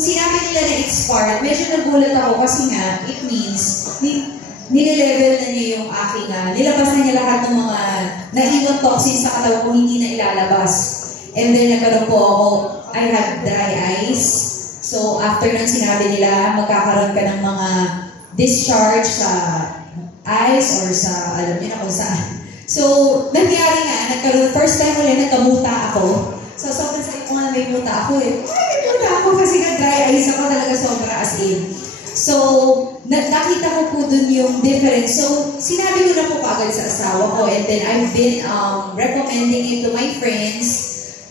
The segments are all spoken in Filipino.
Sinabi nila na expired, medyo nagulat ako kasi nga, it means, nile-level na niya yung aking, nilabas na niya lahat ng mga naiwan toxins sa katawan ko hindi na ilalabas. And then nagkaroon po ako, I had dry eyes. So after nang sinabi nila, magkakaroon ka ng mga discharge sa eyes or sa, alam niyo na kung saan. So, nangyari nga, nagkaroon, first time ulit, nagkamuta ako. So, sobrang sakit ko nga may muta ako eh. May muta ako kasi nga dry eyes ako talaga sobra as in. So, nakita ko po dun yung difference. So, sinabi ko na po agad sa asawa ko and then I've been recommending it to my friends.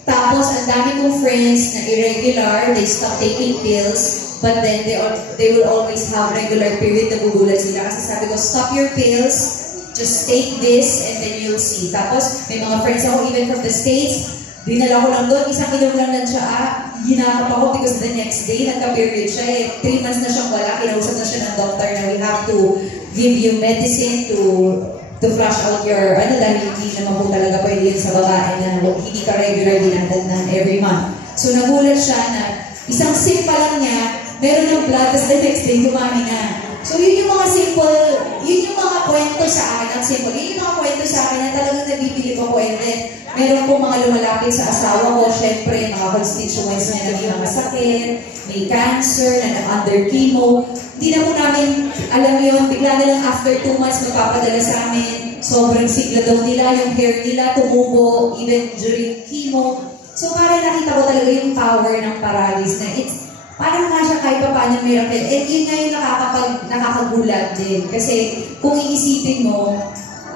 Tapos, ang dami kong friends na irregular, they stop taking pills. But then, they will always have regular period na gugulat sila. Kasi sabi ko, stop your pills, just take this, and then you'll see. Tapos, may mga friends ako, even from the States, dinala ko lang doon, isang inom lang ng tsaa, ginakap ako because the next day, nagka-period siya eh. 3 months na siyang wala, kinausap na siya ng doctor na we have to give you medicine to flush out your, dahil hindi naman po talaga pwede yun sa babae na hindi ka regular dinadagnan every month. So, nagulat siya na isang sip pa lang niya, meron ng blood, tapos the next day, dumami na. So, yun yung mga simple, yun yung mga kwento sa akin, ang simple. Yun yung mga kwento sa akin na talagang nabibili ko and then meron po mga lumalapit sa asawa ko, syempre, mga constituents niya na may mga sakit, may cancer, na under chemo. Hindi na po namin alam yun, bigla na lang after 2 months magpapadala sa amin, sobrang sigla daw nila, yung hair nila tumubo, even during chemo. So, para nakita ko talaga yung power ng Paralis na it's parang nga siya kahit pa paano miracle. And yun nga yung nakakagulat din. Kasi kung iisipin mo,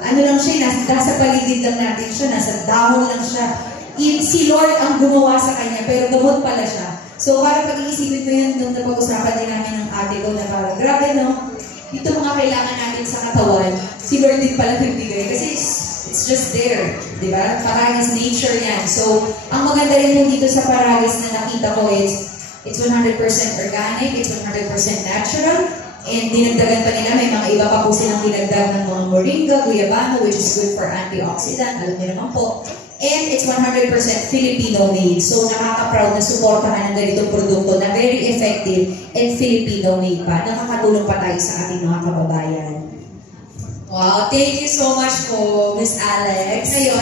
ano lang siya, nasa paligid lang natin siya, nasa dahon lang siya. Si Lord ang gumawa sa kanya, pero gamot pala siya. So parang pag-iisipin mo yun, nung napag-usapan din namin ng ate ko na parang, grabe no, ito mga kailangan natin sa katawan, si Lord din pala nagbigay. Kasi it's just there, di ba? Paragis nature yan. So, ang maganda rin po dito sa Paragis na nakita ko is, it's 100% organic, it's 100% natural, and dinagdagan pa nila, may mga iba pa po silang dinagdag ng mga moringa, guyabano, which is good for antioxidant, alam niyo naman po. And it's 100% Filipino made. So nakaka-proud na suportahan ng ganitong produkto na very effective and Filipino made pa. Nakakatulong pa tayo sa ating mga kababayan. Wow, thank you so much po, Miss Alex. Ngayon,